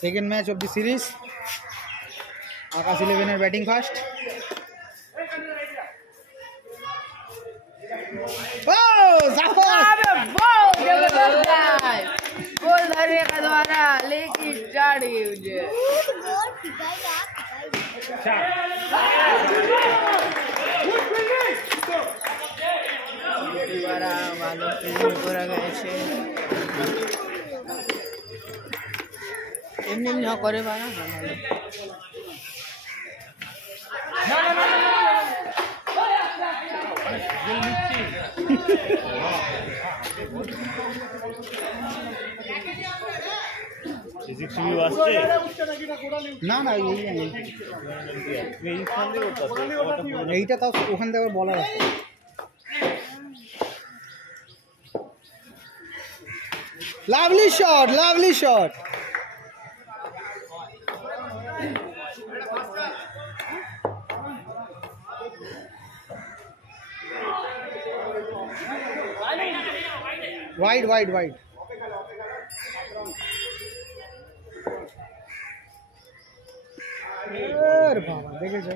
Second match of the series. Akash 11 batting first. Oh, गोल धरने का द्वारा लेकिन स्टार्ट हुई मुझे द्वारा मानो पूरा गए छे एमने न करे बाना না না এইটা তাও ওখান থেকে বলার আছে লাভলি শট wide अरे बाबा देखे जो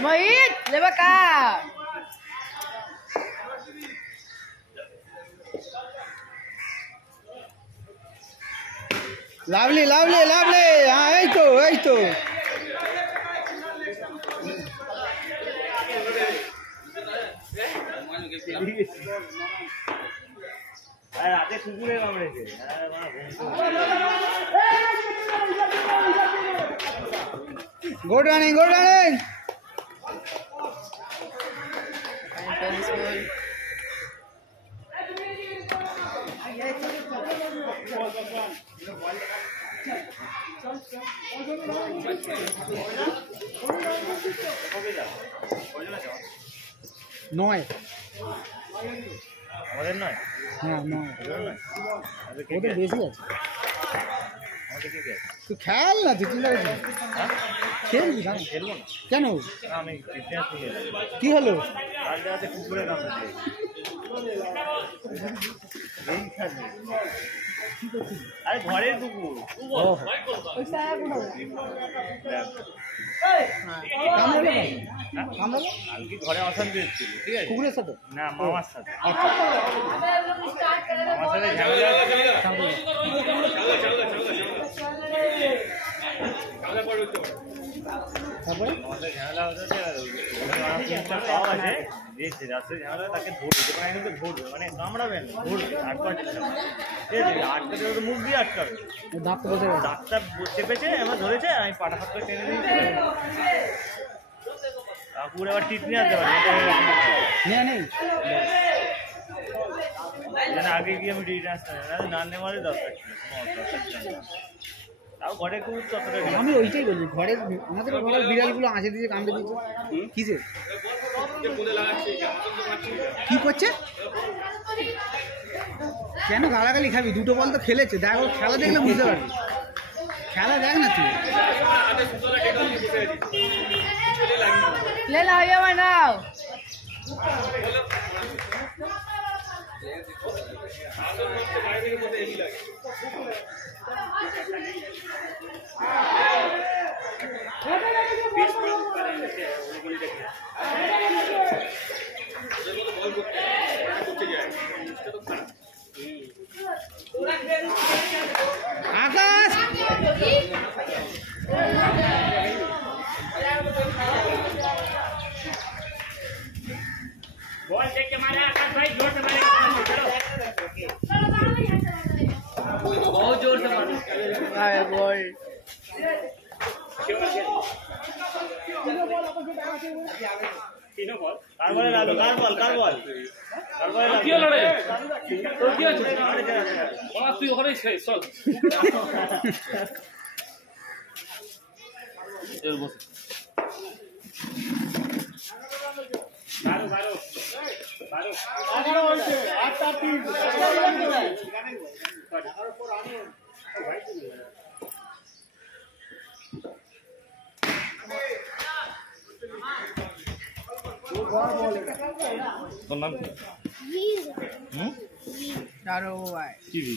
Moit, leva cá. Lovely. हाँ यही तो Good running. নয় আমাদের নয় হ্যাঁ নয় ওদের বেশি আছে তুই খেল না তুই চিন্তা করছিস খেলবি না খেলবো না কেন আমি ফিটনেস নিয়ে কি হলো কাল রাতে কুকুরে কামড়ে আরে ঘরের কুকুর কালকে ঘরে অশান্তি হচ্ছিল ঠিক আছে কুকুরের সাথে না মামার সাথে মামার সাথে ঝামেলা তারপরে আমাদের ঝামেলা হচ্ছে পাওয়া আছে দিয়েছে রাস্তায় ঝামেলা তাকে ধরবে দোকানে কিন্তু ধরবে মানে কামড়াবেন ধরবে আটকাবে ঠিক আছে আটকাতে তো মুখ দিয়ে আটকাবে দাঁত বসে দাঁতটা চেপেছে আমার ধরেছে আমি পাটা হাত করে টেনে দিয়েছি পুরো আবার টিট নিয়ে আসতে পারি নেই আগে গিয়ে আমি টিট আসতে না নেওয়ারই দরকার ছিল তাও ঘরে কুকুর তো আমি ওইটাই বলি ঘরের আমাদের ঘরের বিড়ালগুলো আঁচে দিয়ে কামড়ে দিচ্ছে কিসে কি করছে কেন গালাগালি খাবি দুটো বল তো খেলেছে দেখো খেলা দেখলে বুঝতে পারবি খেলা দেখ না তুই ले लाओ ये बनाओ आकाश बॉल देख के मारे आकाश भाई जोर से मारे बहुत जोर से मारे बॉल তারপরে লাগলো কার বল কি হলো রে তোর কি আছে বাবা তুই ওখানেই শেষ চল এর বসে তোর নাম কি चारों भाई কি ভি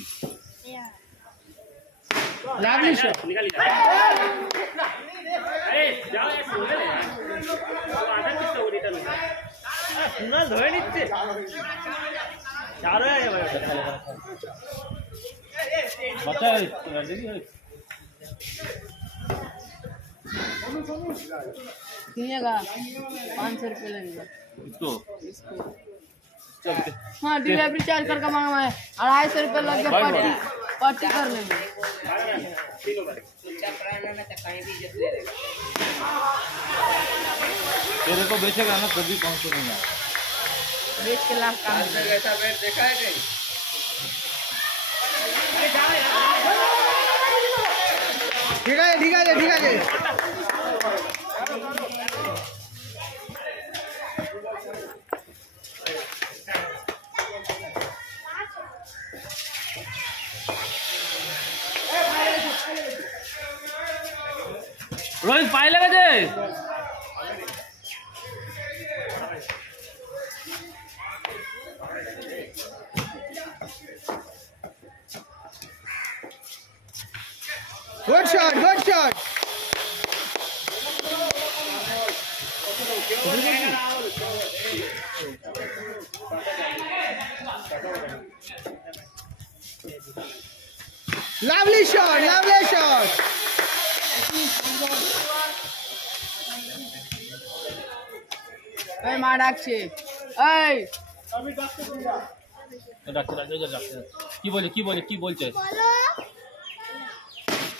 লাভলি শট निकाल अरे जाओ ये सुन ले आधा कितना हो रिटर्न কুনাল ধরে নিচ্ছে চার হয়ে যাবে बच्चा देखी कितने का 500 रुपये लगेगा इसको इसको चल हाँ डिलीवरी चार्ज करके मांगा है 250 रुपये लग गया पार्टी कर लेंगे तेरे को बेचेगा ना कभी कौन से नहीं आया बेच के लाख काम ऐसा बैट देखा है कहीं ঠিক আছে ঠিক আছে ঠিক আছে रोहित पाए लगा जे good shot good shot lovely shot lovely shot এই মা ডাকছে এই डाक्टर की बोलते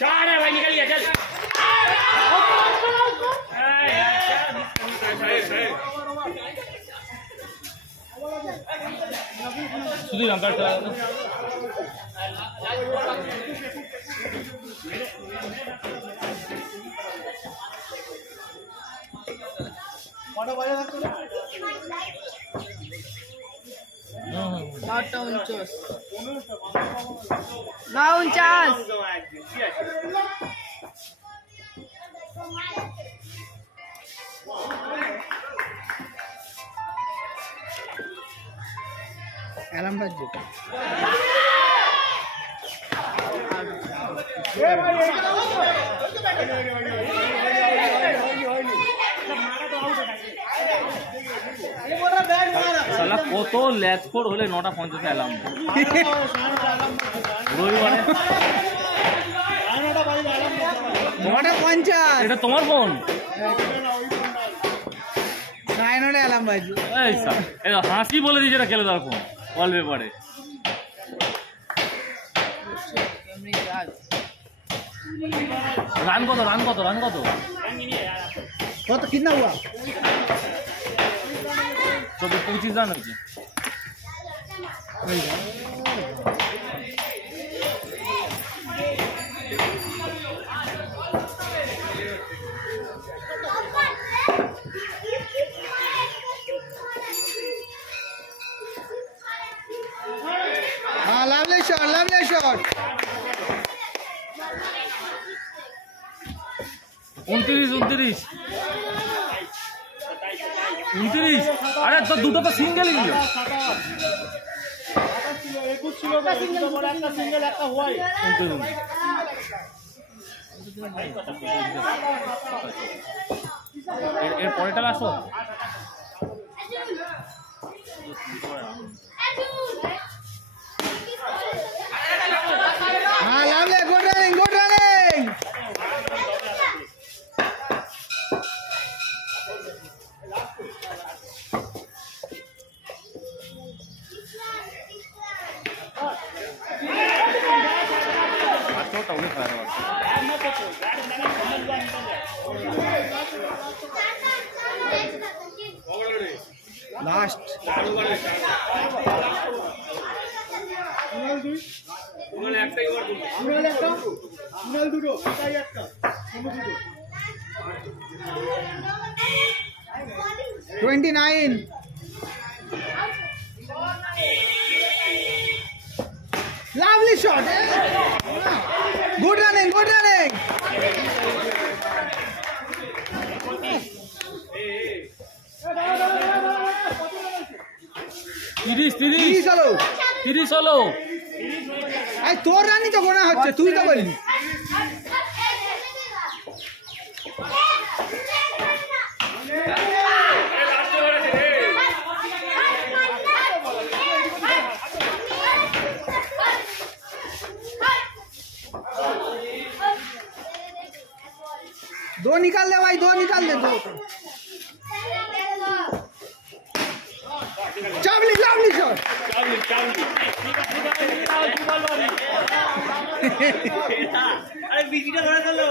चार है भाई निकल गया चल सुधीर अंकल নটা 49 49 অ্যালার্ম বাজছে साला কত ল্যাচফোর হলে 9:50 অ্যালার্ম রবিবারে 9:50 এটা তোমার ফোন 9:00 অ্যালার্ম বাজছে এই সালা এই হাসি বলে দিয়েছে এটা কেলে তার ফোন ওয়ালপেপারে রান কত কত কিतना हुआ 25 রান হয়েছে हाँ lovely shot 29 আরে তো দুটো তো সিঙ্গেল গেল এর পরেটা আসো हाँ lovely good running আচ্ছা ওটা উঠে ফার্স্ট দুটো 29 lovely shot good running 30 হলো এই তোর রানি তো গোনা হচ্ছে তুই তো বললি दो निकाल दे भाई 2 निकाल दे 2 चावली लवली शॉट अरे बीच में थोड़ा सा लो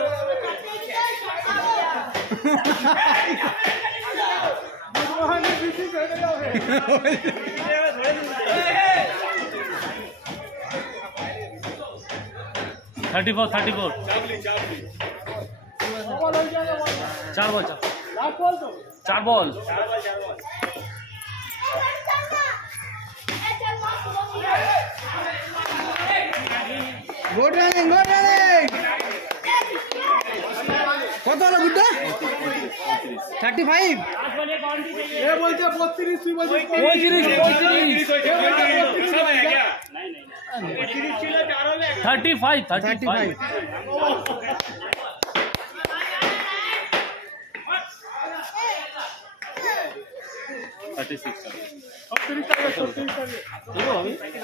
34 चार बॉल गुड रनिंग কত হলো গুড্ডা 35 এ বলছে 32 তুই বলছিস 35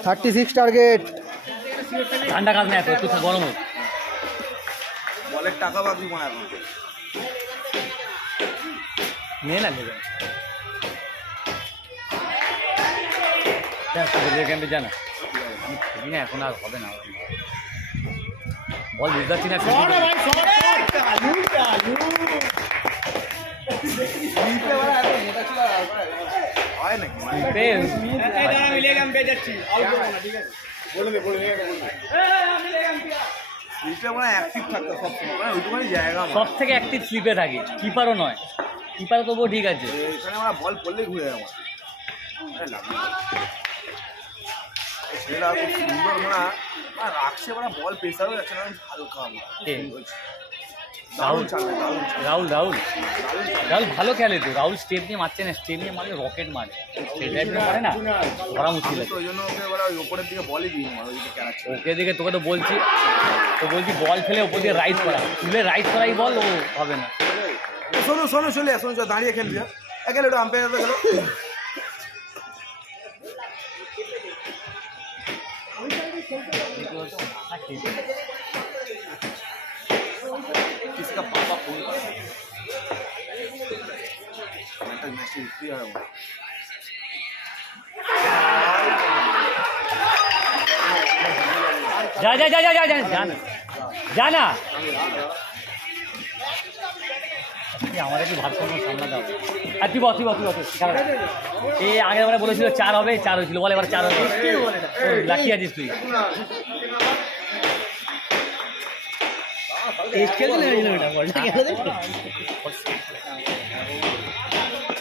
36 টার্গেট ঠান্ডা কাজ না একটু গরম হোক বলের টাকা বাকি মনে এখন নিয়ে না ক্যাম্পে জানা না এখন আর হবে না বল বুঝতে পারছি না সব থেকে অ্যাক্টিভ স্লিপে থাকে কিপারও নয় কিপার তবুও ঠিক আছে বল পড়লেই ঘুরে আমার ছেলেরা খুব সুন্দর মনে রাখছে মানে বল পেশারও যাচ্ছে না হালকা রাহুল ভালো খেলে তো রাহুল স্টেপ নিয়ে মারছে না স্টেপ নিয়ে মারলে রকেট মারে স্টেপ মারে না ধরা মুশকিল আছে ওই জন্য ওকে ওপরের দিকে বলই দিই ওকে দিকে তোকে তো বলছি বল ফেলে ওপর দিয়ে রাইড করা তুলে রাইড করাই বল ও হবে না শোনো চলে দাঁড়িয়ে খেলবি এখানে ওটা আম্পায়ার গেল किसका पापा फोन कर मैं तक मैसेज किया है जाना हमारे की ভারসাম্য সামলাতে হবে আর তুই বল এই আগের বারে বলেছিল 4 হবে 4 হয়েছিল বল এবার 4 হবে লাকি আছিস তুই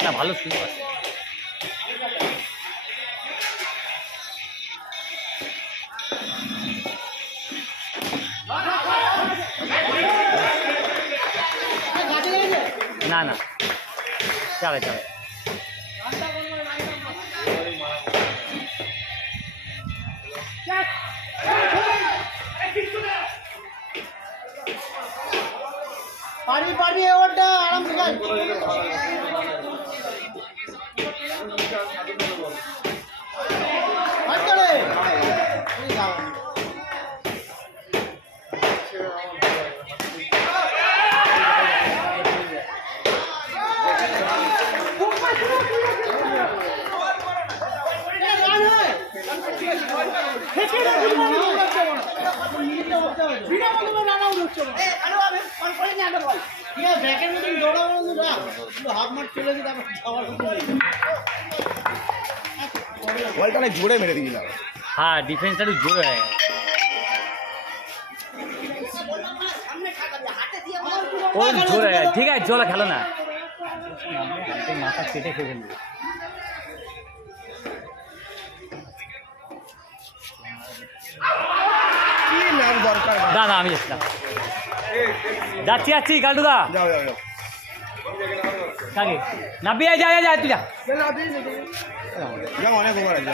না ভালো সুন্দর আছে না চলে পারি ওটা আরাম করে ব্যাকের মতন দৌড়াবো না, হাফ মাঠ চলেছে তারপর যাওয়ার বলটা অনেক জোরে মেরে দিয়েছিলাম। হ্যাঁ ডিফেন্সটা একটু জোরে হয়ে গেছে। ওই জোরে ঠিক আছে জোরে খেলো না, মাথা কেটে খেয়ে ফেলবে। কি লাভ দরকার? দাদা আমি যাচ্ছি যাচ্ছি কালটুদা যাও যাও যাও। কাকে নাবি যা যা যা তুই যা। যাও অনেক ওভার আছে।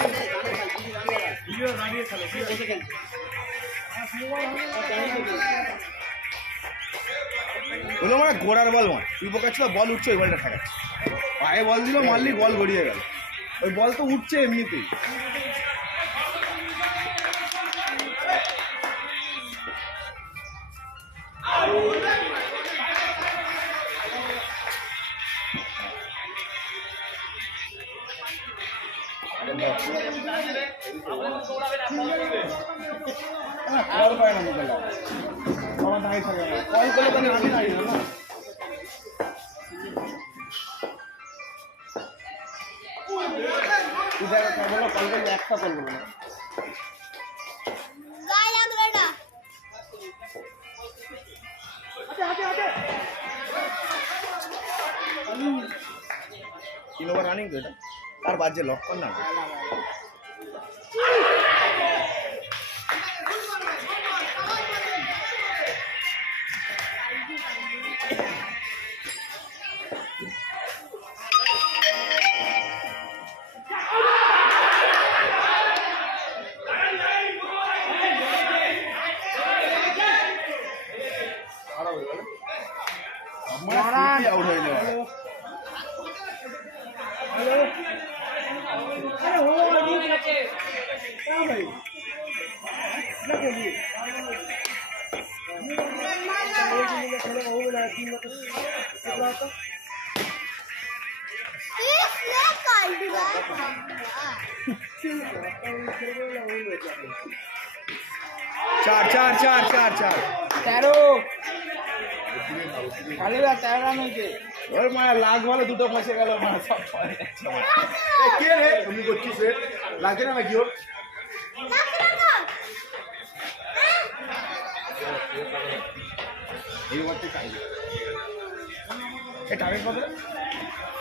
ওগুলো মানে গোড়ার বল মার, তুই বোকাচ্ছিল বল উঠছে, ওই বলটা ঠেকাচ্ছে। পায়ে বল দিল, মারলি বল গড়িয়ে গেল। ওই বল তো উঠছে এমনিতেই। কল করে না মোবাইল, আমার দাঁড়িয়ে থাকে না। কল করলে তো আমি আগে দাঁড়িয়ে না। তুই দেখা বলো, কল করলে একটা কল করবো না। তিন ওভার রানিং তো এটা, তার বাজে লক কর না। আউট হয়ে যাওয়া। चार चार चार चार चार 13 খালি 13 রান হয়েছে। ওর মায়া লাগ বলে দুটো ফসে গেল, মায়া সব পড়ে যাচ্ছে। কে রে তুমি করছিস রে? লাগে না নাকি ওর? এই ওভারটা চাই এ টার্গেট কত?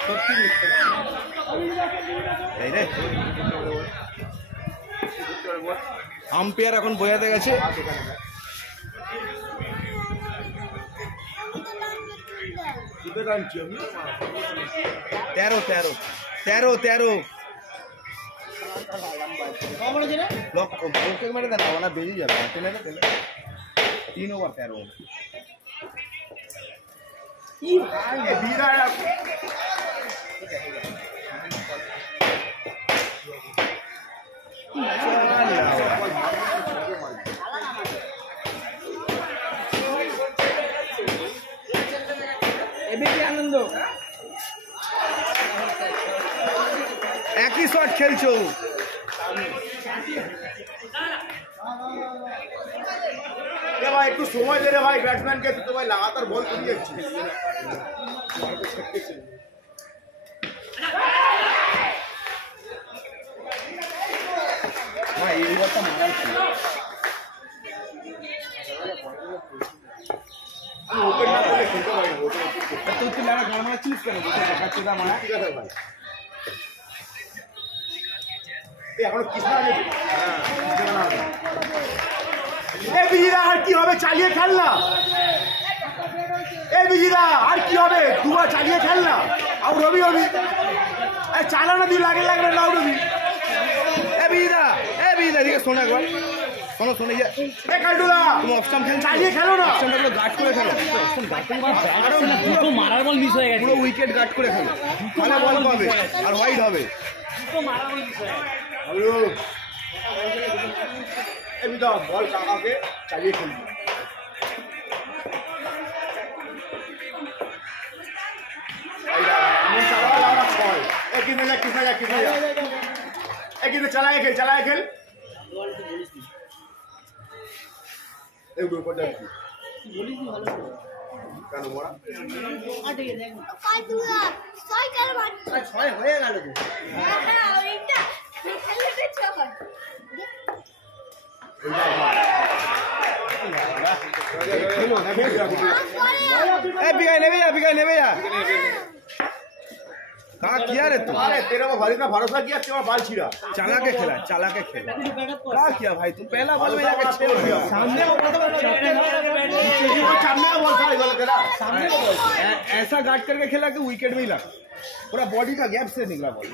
36 এই রে আম্পায়ার এখন বোঝাতে গেছে। 13 মেরে দেন না, বেরিয়ে যাবে। 3 ওভার 13 আনন্দ একই শট খেলছো। ভাই একটু সময় দে রে ভাই, ব্যাটসম্যানকে তুই তো ভাই লাগাতার বল করে যাচ্ছিস। ভাই এই বলটা মারা ছিল। ওপেন না করে খেলতে পারি না। তুই তুই লাগা গান মারছিস কেন? বসে দেখাচ্ছিস না মারা। ঠিক আছে ভাই, এই এখন কৃষ্ণা নেই। এ বিজিরা আর কি হবে? চালিয়ে খেল না। এ বিজিরা আর কি হবে? দুবার চালিয়ে খেল না। আর রবি হবি চালানো দিয়ে লাগে লাগবে না রবি। এ বিজিরা দিকে শোনো একবার, শোনো শোনে যা। এ কালটুদা তুমি অফস্টাম্প খেল, চালিয়ে খেলো না। অফস্টাম্পগুলো গার্ড করে খেলো। দুটো মারার বল মিস হয়ে গেছে, পুরো উইকেট গার্ড করে খেলো, মানে বল পাবে আর হোয়াইট হবে। দুটো মারার বল মিস হয়ে গেছে। বল কাকাকে চালিয়ে খেলবি। চালায় খেল, চালায় খেল। কেন মোড়া? 6 হয়ে গেল তো। बिगाई नेबे जा कहाँ किया रे तू? अरे तेरे को भाई का भरोसा किया, तेरा बाल छिड़ा। चाला के खेला क्या किया भाई तू? पहला बॉल में जाके छेड़ दिया सामने को बॉल था इधर तेरा सामने को बॉल ऐसा गार्ड करके खेला कि विकेट में ही लगा, पूरा बॉडी का गैप से निकला बॉल।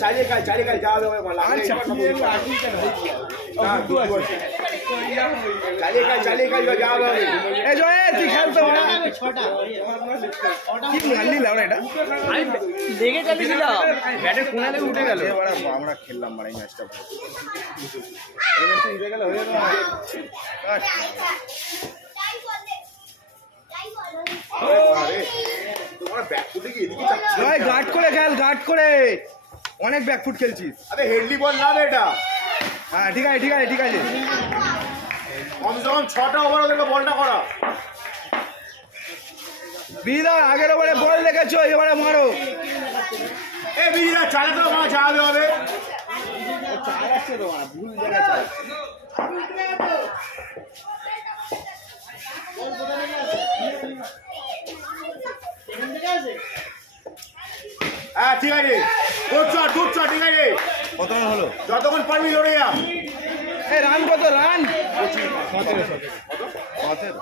चालिए का जाओ चालिए का जाओ ए जो है তুই খেলতে না কি গালি লাউড়া এটা আমি লেগে চালিয়েছিলাম ব্যাটের কোণা লেগে উঠে গেল। এবারে আমরা খেললাম মানে ম্যাচটা এই ম্যাচটা জিতে গেল হয়ে গেল। গার্ড করে খেল, গার্ড করে অনেক ব্যাকফুট খেলছিস। আরে হেডলি বল না রে এটা। হ্যাঁ ঠিক আছে কমসে কম 6টা ওভার ওদেরকে বলটা করা। বিদার আগের ওভারে বল লেগেছো, এবারে মারো। এ বিদা চালে তো মারা চালাতে হবে। চালাচ্ছে তো মারা ভুল জায়গায় চালা। হ্যাঁ ঠিক আছে টুট ঠিক আছে। কত রান হলো? যতক্ষণ পারবি লড়ে যা। এই রান কত? রান 17।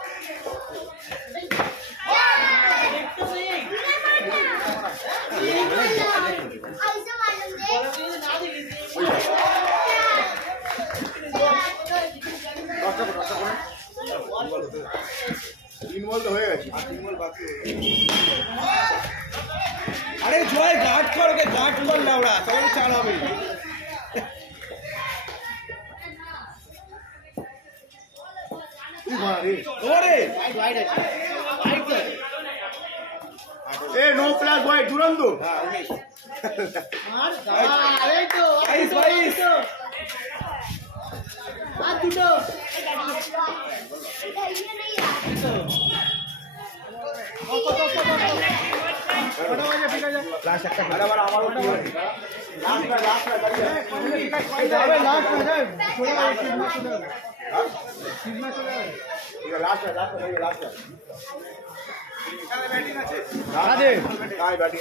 तीन बॉल तो হয়ে গেছে, 3 বল বাকি। আরে জয় গার্ড কর লাউড়া তাহলে চাল হবে। ए नो प्लस बॉय दुरंत बैटिंग